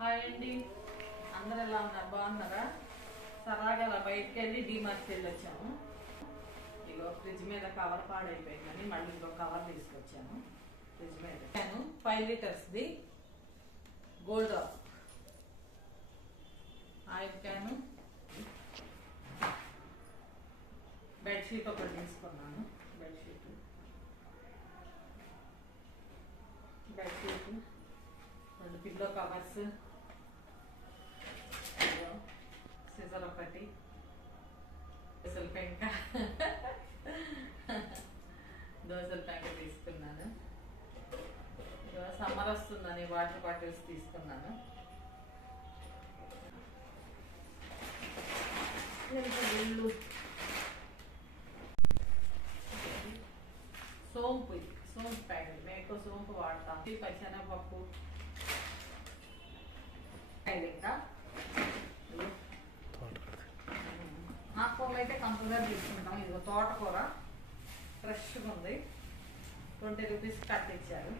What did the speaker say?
Hi అండి, అందరు ఎలా ఉన్నారు? బాగున్నారా? సరదాగా అలా బయటకు వెళ్ళి డీమార్ట్కి వెళ్ళి వచ్చాము. ఇగో ఫ్రిడ్జ్ మీద కవర్ పాడైపోయిందని మళ్ళీ ఇంకో కవర్ తీసుకొచ్చాను. ఫ్రిడ్జ్ మీద 5 లీటర్స్ది గోల్డ్ ఆయిల్ క్యాను, బెడ్షీట్ ఒకటి తీసుకున్నాను. బెడ్షీట్ రెండు పిల్లో కవర్స్, సిజర్ ఒకటి, దోసల పెంక తీసుకున్నాను. సమ్మర్ వస్తుందని వాటర్ బాటిల్స్ తీసుకున్నాను. సోంపు ప్యాకెట్, మేకో సోంపు వాడతాం. పచ్చెనగపప్పు, ఇంకా ఆకుకూరలు అయితే కంపల్సరీ తీసుకుంటాం. ఇదిగో తోటకూర ఫ్రెష్గా ఉంది, 20 రూపీస్ కట్ ఇచ్చారు.